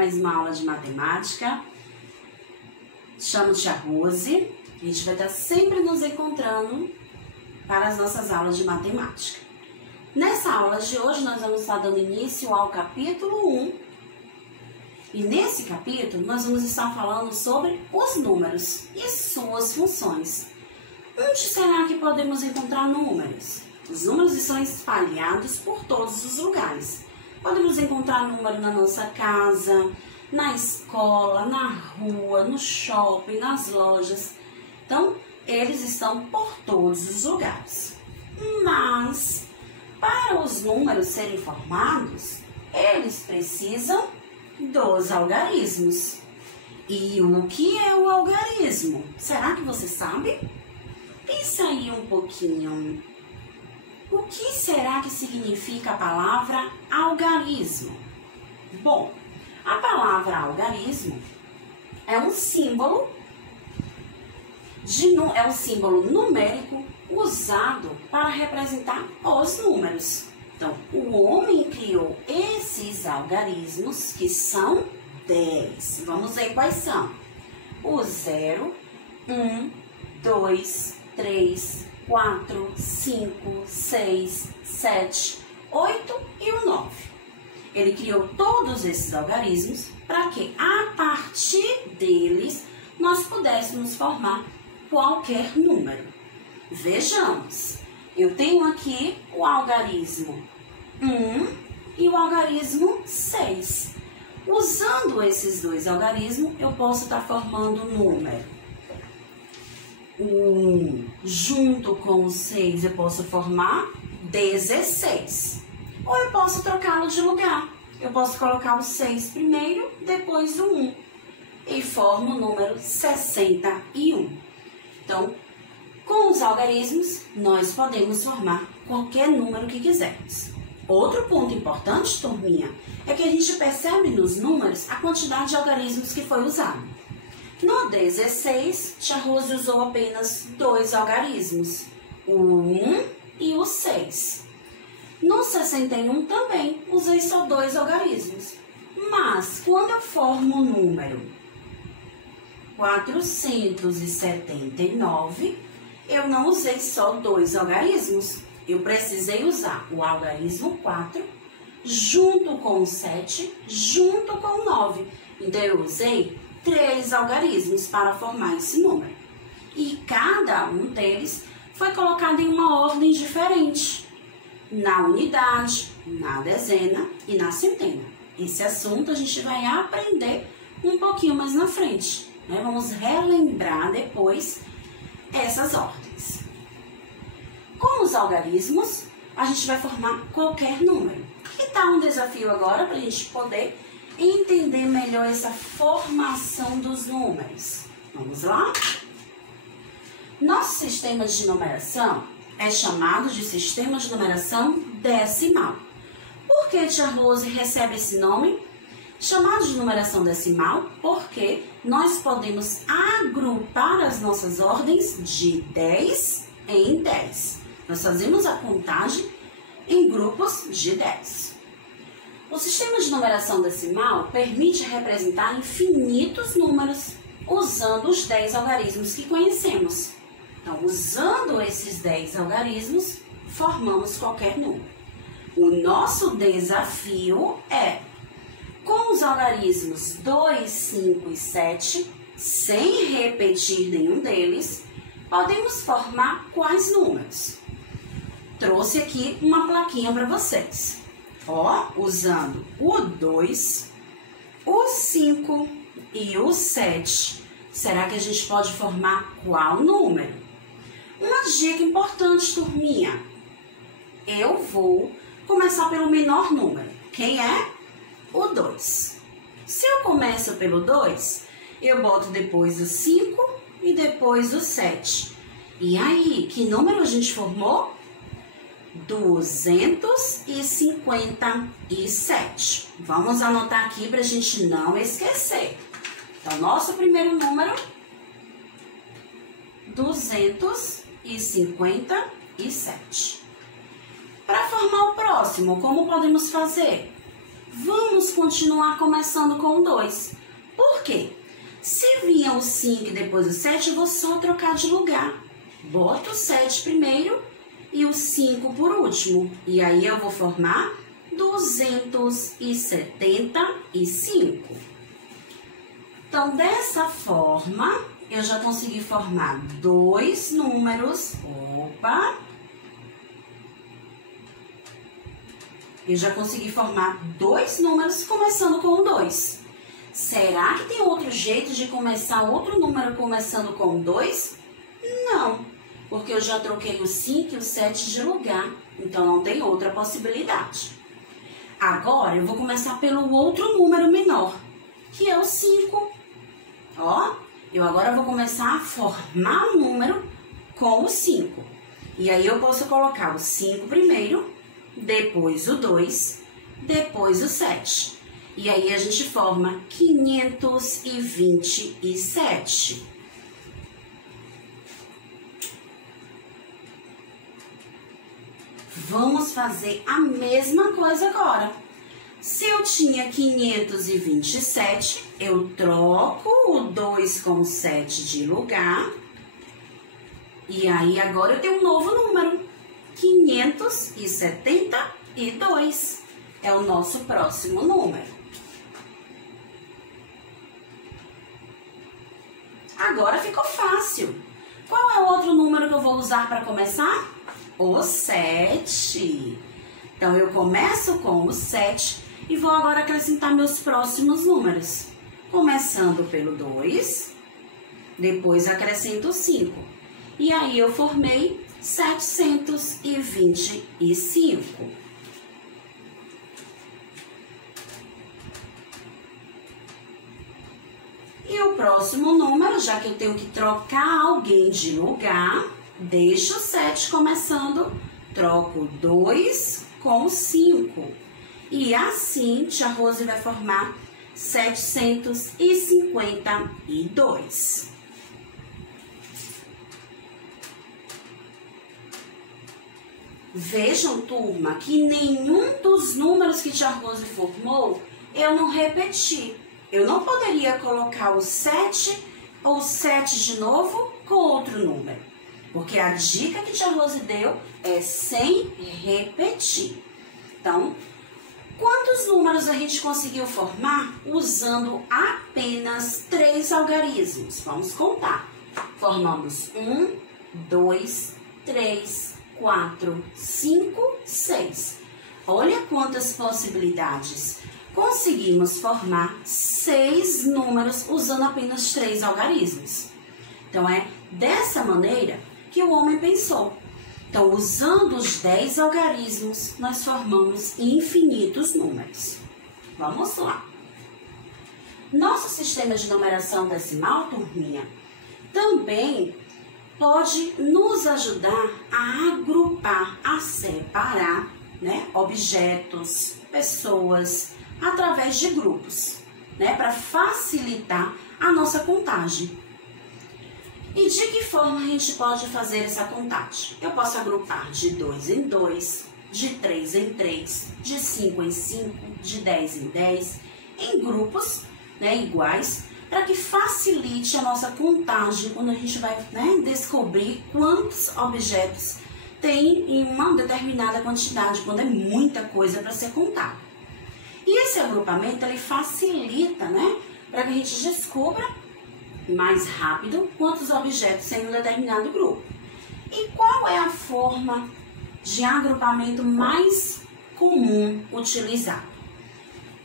mais uma aula de matemática. Chamo Tia Rose. A gente vai estar sempre nos encontrando para as nossas aulas de matemática. Nessa aula de hoje, nós vamos estar dando início ao capítulo 1. E nesse capítulo, nós vamos estar falando sobre os números e suas funções. Onde será que podemos encontrar números? Os números estão espalhados por todos os lugares. Podemos encontrar número na nossa casa, na escola, na rua, no shopping, nas lojas. Então, eles estão por todos os lugares. Mas, para os números serem formados, eles precisam dos algarismos. E o que é o algarismo? Será que você sabe? Pensa aí um pouquinho. O que será que significa a palavra algarismo? Bom, a palavra algarismo é um símbolo numérico usado para representar os números. Então, o homem criou esses algarismos, que são 10. Vamos ver quais são. O 0, 1, 2, 3, 4, 5, 6, 7, 8 e o 9. Ele criou todos esses algarismos para que, a partir deles, nós pudéssemos formar qualquer número. Vejamos, eu tenho aqui o algarismo 1 e o algarismo 6. Usando esses dois algarismos, eu posso estar formando o número 1 junto com o 6, eu posso formar 16. Ou eu posso trocá-lo de lugar. Eu posso colocar o 6 primeiro, depois o 1. E formo o número 61. Então, com os algarismos, nós podemos formar qualquer número que quisermos. Outro ponto importante, turminha, é que a gente percebe nos números a quantidade de algarismos que foi usado. No 16, Tia Rose usou apenas 2 algarismos, o 1 e o 6. No 61 também usei só 2 algarismos. Mas quando eu formo o número 479, eu não usei só 2 algarismos. Eu precisei usar o algarismo 4 junto com o 7, junto com o 9. Então, eu usei 3 algarismos para formar esse número. E cada um deles foi colocado em uma ordem diferente. Na unidade, na dezena e na centena. Esse assunto a gente vai aprender um pouquinho mais na frente, né? Vamos relembrar depois essas ordens. Com os algarismos, a gente vai formar qualquer número. Que tal um desafio agora para a gente poder entender melhor essa formação dos números? Vamos lá? Nosso sistema de numeração é chamado de sistema de numeração decimal. Por que Tia Rose recebe esse nome? Chamado de numeração decimal porque nós podemos agrupar as nossas ordens de 10 em 10. Nós fazemos a contagem em grupos de 10. O sistema de numeração decimal permite representar infinitos números usando os 10 algarismos que conhecemos. Então, usando esses 10 algarismos, formamos qualquer número. O nosso desafio é, com os algarismos 2, 5 e 7, sem repetir nenhum deles, podemos formar quais números? Trouxe aqui uma plaquinha para vocês. Ó, usando o 2, o 5 e o 7, será que a gente pode formar qual número? Uma dica importante, turminha. Eu vou começar pelo menor número. Quem é? O 2. Se eu começo pelo 2, eu boto depois o 5 e depois o 7. E aí, que número a gente formou? 257. Vamos anotar aqui para a gente não esquecer. Então, nosso primeiro número, 257. Para formar o próximo, como podemos fazer? Vamos continuar começando com o 2. Por quê? Se vinha o 5 e depois o 7, eu vou só trocar de lugar. Boto o 7 primeiro e o 5 por último. E aí eu vou formar 275. Então, dessa forma, eu já consegui formar 2 números. Opa! Eu já consegui formar 2 números começando com o 2. Será que tem outro jeito de começar outro número começando com 2? Não, porque eu já troquei o 5 e o 7 de lugar. Então, não tem outra possibilidade. Agora, eu vou começar pelo outro número menor, que é o 5. Ó, eu agora vou começar a formar um número com o 5. E aí eu posso colocar o 5 primeiro, depois o 2, depois o 7. E aí a gente forma 527. Vamos fazer a mesma coisa agora. Se eu tinha 527, eu troco o 2 com o 7 de lugar. E aí agora eu tenho um novo número, 572. É o nosso próximo número. Agora ficou fácil. Qual é o outro número que eu vou usar para começar? O 7. Então, eu começo com o 7 e vou agora acrescentar meus próximos números. Começando pelo 2, depois acrescento o 5. E aí, eu formei 725. E o próximo número, já que eu tenho que trocar alguém de lugar, deixo o 7 começando, troco 2 com 5. E assim, tia Rose vai formar 752. Vejam, turma, que nenhum dos números que tia Rose formou, eu não repeti. Eu não poderia colocar o 7 ou o 7 de novo com outro número. Porque a dica que tia Rose deu é sem repetir. Então, quantos números a gente conseguiu formar usando apenas 3 algarismos? Vamos contar. Formamos 1, 2, 3, 4, 5, 6. Olha quantas possibilidades. Conseguimos formar 6 números usando apenas 3 algarismos. Então, é dessa maneira que o homem pensou. Então, usando os 10 algarismos, nós formamos infinitos números. Vamos lá. Nosso sistema de numeração decimal, turminha, também pode nos ajudar a agrupar, a separar, né, objetos, pessoas, através de grupos, né, para facilitar a nossa contagem. E de que forma a gente pode fazer essa contagem? Eu posso agrupar de 2 em 2, de 3 em 3, de 5 em 5, de 10 em 10, em grupos, né, iguais, para que facilite a nossa contagem quando a gente vai, né, descobrir quantos objetos tem em uma determinada quantidade, quando é muita coisa para ser contada. E esse agrupamento, ele facilita, né, para que a gente descubra mais rápido quantos objetos tem em um determinado grupo. E qual é a forma de agrupamento mais comum utilizada?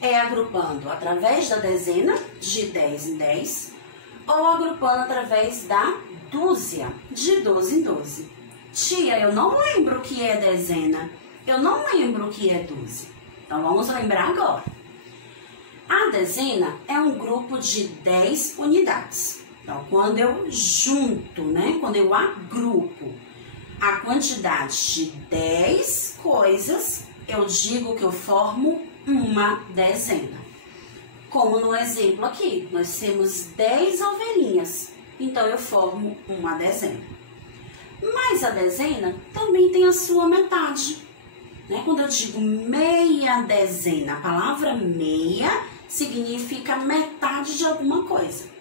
É agrupando através da dezena, de 10 em 10, ou agrupando através da dúzia, de 12 em 12. Tia, eu não lembro o que é dezena, eu não lembro o que é dúzia. Então, vamos lembrar agora. A dezena é um grupo de 10 unidades. Então, quando eu junto, né, quando eu agrupo a quantidade de 10 coisas, eu digo que eu formo uma dezena. Como no exemplo aqui, nós temos 10 ovelhinhas, então eu formo uma dezena. Mas a dezena também tem a sua metade. né? Quando eu digo meia dezena, a palavra meia significa metade de alguma coisa.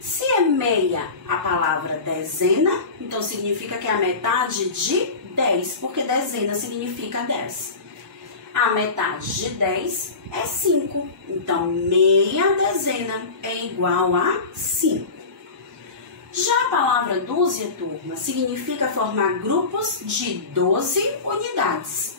Se é meia a palavra dezena, então significa que é a metade de 10, porque dezena significa 10. A metade de 10 é 5, então meia dezena é igual a 5. Já a palavra dúzia, turma, significa formar grupos de 12 unidades.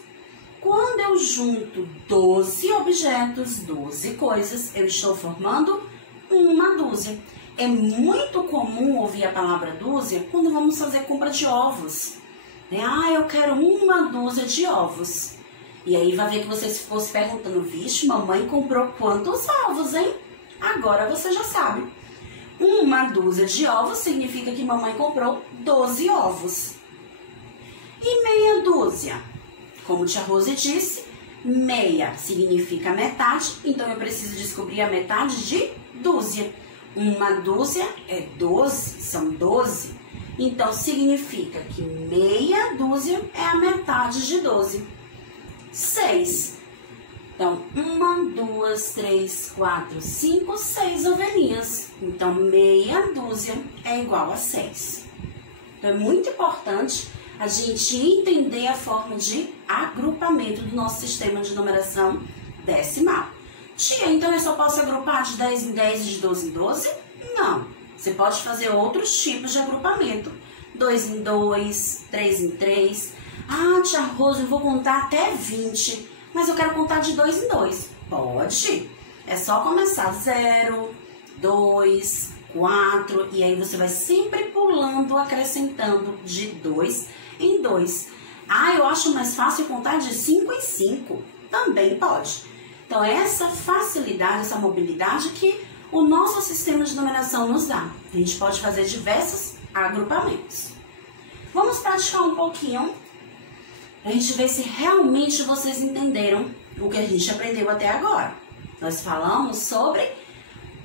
Quando eu junto 12 objetos, 12 coisas, eu estou formando uma dúzia. É muito comum ouvir a palavra dúzia quando vamos fazer compra de ovos. Ah, eu quero uma dúzia de ovos. E aí vai ver que você ficou se perguntando, vixe, mamãe comprou quantos ovos, hein? Agora você já sabe. Uma dúzia de ovos significa que mamãe comprou 12 ovos. E meia dúzia? Como tia Rose disse, meia significa metade, então eu preciso descobrir a metade de dúzia. Uma dúzia é 12, são 12. Então, significa que meia dúzia é a metade de 12. 6. Então, 1, 2, 3, 4, 5, 6 ovelhinhas. Então, meia dúzia é igual a 6. Então, é muito importante a gente entender a forma de agrupamento do nosso sistema de numeração decimal. Tia, então eu só posso agrupar de 10 em 10 e de 12 em 12? Não. Você pode fazer outros tipos de agrupamento. 2 em 2, 3 em 3. Ah, tia Rose, eu vou contar até 20, mas eu quero contar de 2 em 2. Pode. É só começar 0, 2, 4, e aí você vai sempre pulando, acrescentando de 2 em 2. Ah, eu acho mais fácil contar de 5 em 5. Também pode. Então, é essa facilidade, essa mobilidade que o nosso sistema de numeração nos dá. A gente pode fazer diversos agrupamentos. Vamos praticar um pouquinho, para a gente ver se realmente vocês entenderam o que a gente aprendeu até agora. Nós falamos sobre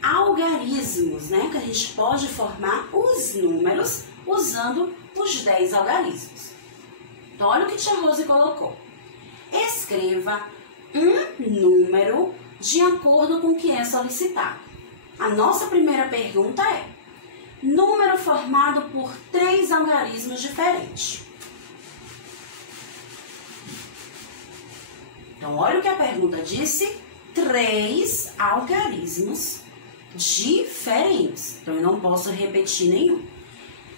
algarismos, né? Que a gente pode formar os números usando os 10 algarismos. Então, olha o que tia Rose colocou. Escreva um número de acordo com o que é solicitado. A nossa primeira pergunta é: número formado por 3 algarismos diferentes. Então, olha o que a pergunta disse: 3 algarismos diferentes. Então, eu não posso repetir nenhum.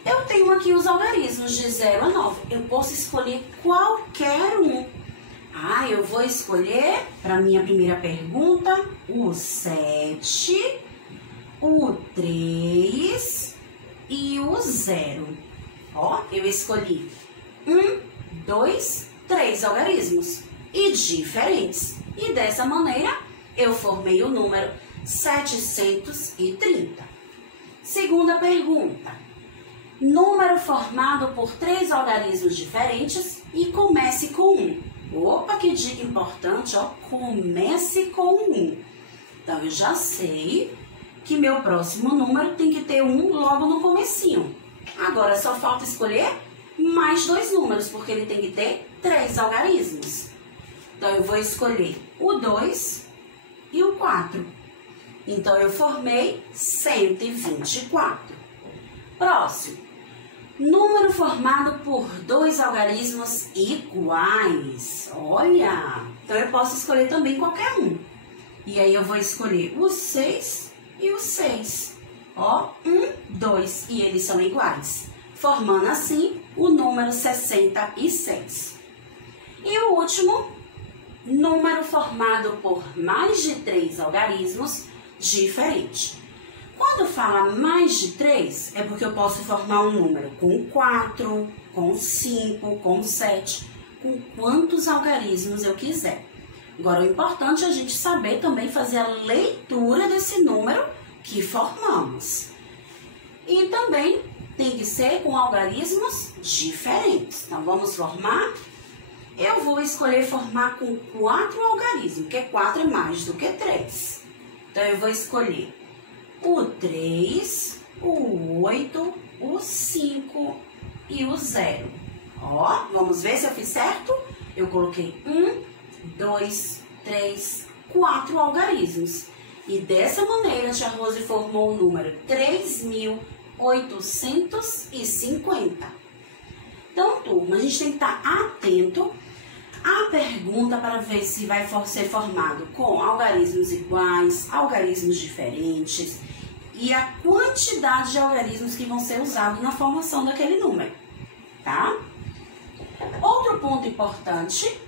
Eu tenho aqui os algarismos de 0 a 9. Eu posso escolher qualquer um. Ah, eu vou escolher, para minha primeira pergunta, o 7, o 3 e o 0. Ó, eu escolhi 1, 2, 3 algarismos e diferentes. E dessa maneira, eu formei o número 730. Segunda pergunta. Número formado por 3 algarismos diferentes e comece com 1. Opa, que dica importante, ó. Comece com 1. Então, eu já sei que meu próximo número tem que ter 1 logo no comecinho. Agora, só falta escolher mais 2 números, porque ele tem que ter 3 algarismos. Então, eu vou escolher o 2 e o 4. Então, eu formei 124. Próximo. Número formado por 2 algarismos iguais. Olha! Então, eu posso escolher também qualquer um. E aí, eu vou escolher o 6 e o 6. Ó, 1, 2. E eles são iguais. Formando, assim, o número 66. E o último, número formado por mais de 3 algarismos diferentes. Quando fala mais de 3, é porque eu posso formar um número com 4, com 5, com 7, com quantos algarismos eu quiser. Agora, o importante é a gente saber também fazer a leitura desse número que formamos. E também tem que ser com algarismos diferentes. Então, vamos formar. Eu vou escolher formar com 4 algarismos, porque 4 é mais do que 3. Então, eu vou escolher o 3, o 8, o 5 e o 0. Ó, vamos ver se eu fiz certo? Eu coloquei 1, 2, 3, 4 algarismos. E dessa maneira, a tia Rose formou o número 3.850. Então, turma, a gente tem que estar atento à pergunta para ver se vai ser formado com algarismos iguais, algarismos diferentes e a quantidade de algarismos que vão ser usados na formação daquele número, tá? Outro ponto importante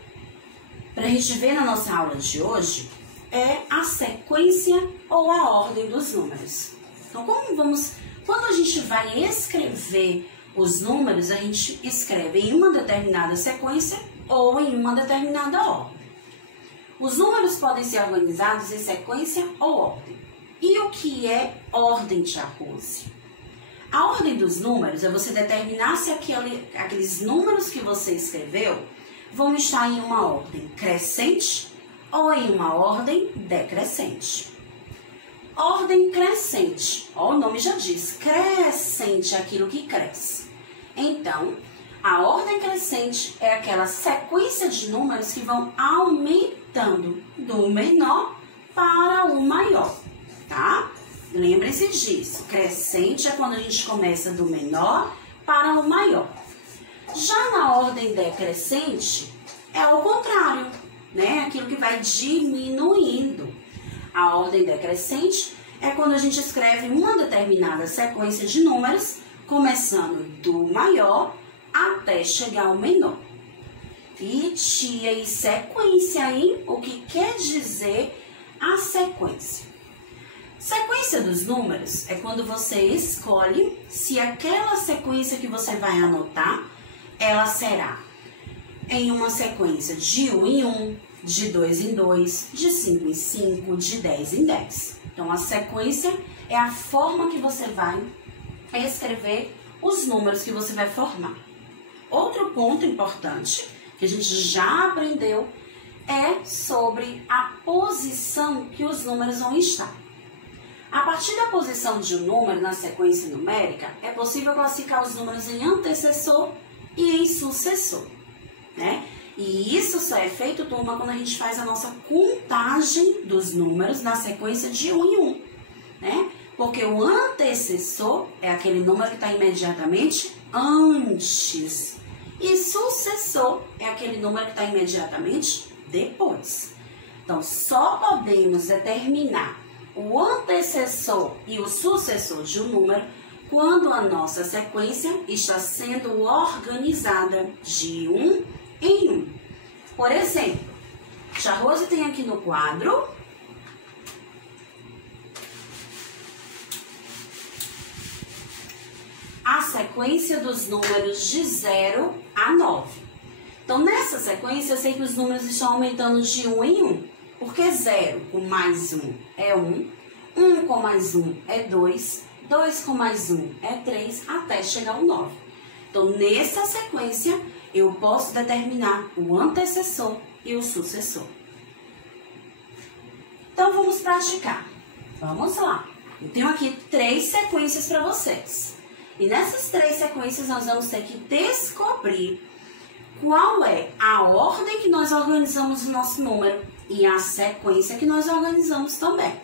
para a gente ver na nossa aula de hoje é a sequência ou a ordem dos números. Então, quando a gente vai escrever os números, a gente escreve em uma determinada sequência ou em uma determinada ordem. Os números podem ser organizados em sequência ou ordem. E o que é ordem, tia Rose? A ordem dos números é você determinar se aqueles números que você escreveu vão estar em uma ordem crescente ou em uma ordem decrescente. Ordem crescente, ó, o nome já diz, crescente é aquilo que cresce. Então, a ordem crescente é aquela sequência de números que vão aumentando do menor para o maior, tá? Lembre-se disso, crescente é quando a gente começa do menor para o maior. Já na ordem decrescente, é ao contrário, né? Aquilo que vai diminuindo. A ordem decrescente é quando a gente escreve uma determinada sequência de números, começando do maior até chegar ao menor. E tia, e sequência, hein? O que quer dizer a sequência? Sequência dos números é quando você escolhe se aquela sequência que você vai anotar, ela será em uma sequência de 1 em 1, de 2 em 2, de 5 em 5, de 10 em 10. Então, a sequência é a forma que você vai escrever os números que você vai formar. Outro ponto importante que a gente já aprendeu é sobre a posição que os números vão estar. A partir da posição de um número na sequência numérica, é possível classificar os números em antecessor e em sucessor, né? E isso só é feito, turma, quando a gente faz a nossa contagem dos números na sequência de 1 em 1, né? Porque o antecessor é aquele número que está imediatamente antes. E sucessor é aquele número que está imediatamente depois. Então, só podemos determinar o antecessor e o sucessor de um número quando a nossa sequência está sendo organizada de 1 em 1. Por exemplo, tia Rose tem aqui no quadro a sequência dos números de 0 a 9. Então, nessa sequência, eu sei que os números estão aumentando de 1 em 1. Porque 0 com mais 1 é 1, 1 com mais 1 é 2, 2 com mais 1 é 3, até chegar ao 9. Então, nessa sequência, eu posso determinar o antecessor e o sucessor. Então, vamos praticar. Vamos lá. Eu tenho aqui 3 sequências para vocês. E nessas 3 sequências, nós vamos ter que descobrir qual é a ordem que nós organizamos o nosso número e a sequência que nós organizamos também.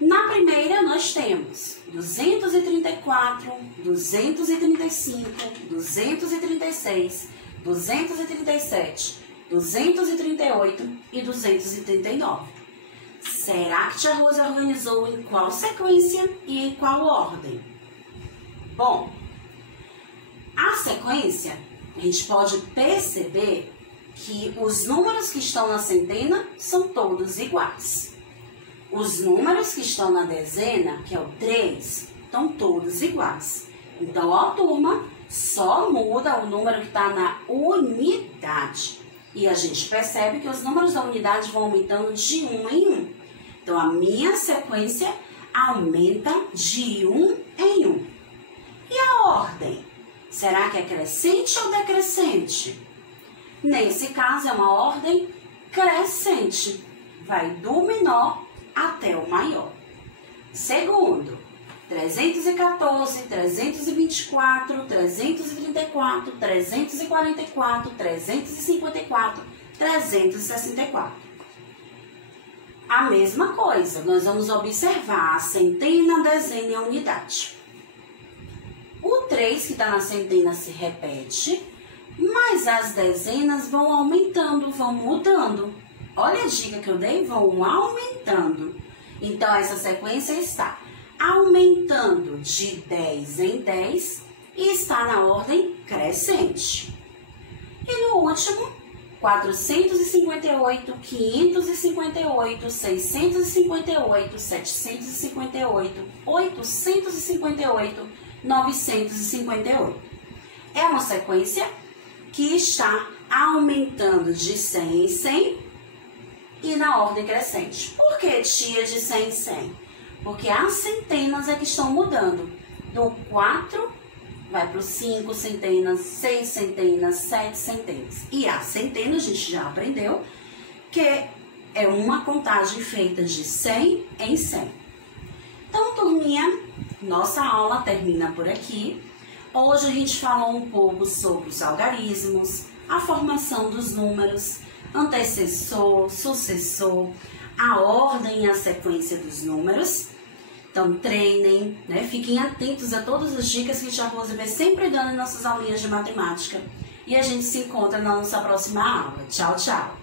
Na primeira, nós temos 234, 235, 236, 237, 238 e 239. Será que tia Rose organizou em qual sequência e em qual ordem? Bom, a sequência, a gente pode perceber que os números que estão na centena são todos iguais. Os números que estão na dezena, que é o 3, estão todos iguais. Então, ó, turma, só muda o número que está na unidade. E a gente percebe que os números da unidade vão aumentando de 1 em 1. Então, a minha sequência aumenta de 1 em 1. E a ordem? Será que é crescente ou decrescente? Nesse caso, é uma ordem crescente. Vai do menor até o maior. Segundo, 314, 324, 334, 344, 354, 364. A mesma coisa, nós vamos observar a centena, dezena e a unidade. O 3 que está na centena se repete, mas as dezenas vão aumentando, vão mudando. Olha a dica que eu dei, vão aumentando. Então, essa sequência está aumentando de 10 em 10 e está na ordem crescente. E no último, 458, 558, 658, 758, 858, 958. É uma sequência que está aumentando de 100 em 100 e na ordem crescente. Por que, tia, de 100 em 100? Porque as centenas é que estão mudando. Do 4 vai para os 5 centenas, 6 centenas, 7 centenas. E a centena, a gente já aprendeu, que é uma contagem feita de 100 em 100. Então, turminha, nossa aula termina por aqui. Hoje a gente falou um pouco sobre os algarismos, a formação dos números, antecessor, sucessor, a ordem e a sequência dos números. Então, treinem, né? Fiquem atentos a todas as dicas que a tia Rose vem sempre dando em nossas aulinhas de matemática. E a gente se encontra na nossa próxima aula. Tchau, tchau!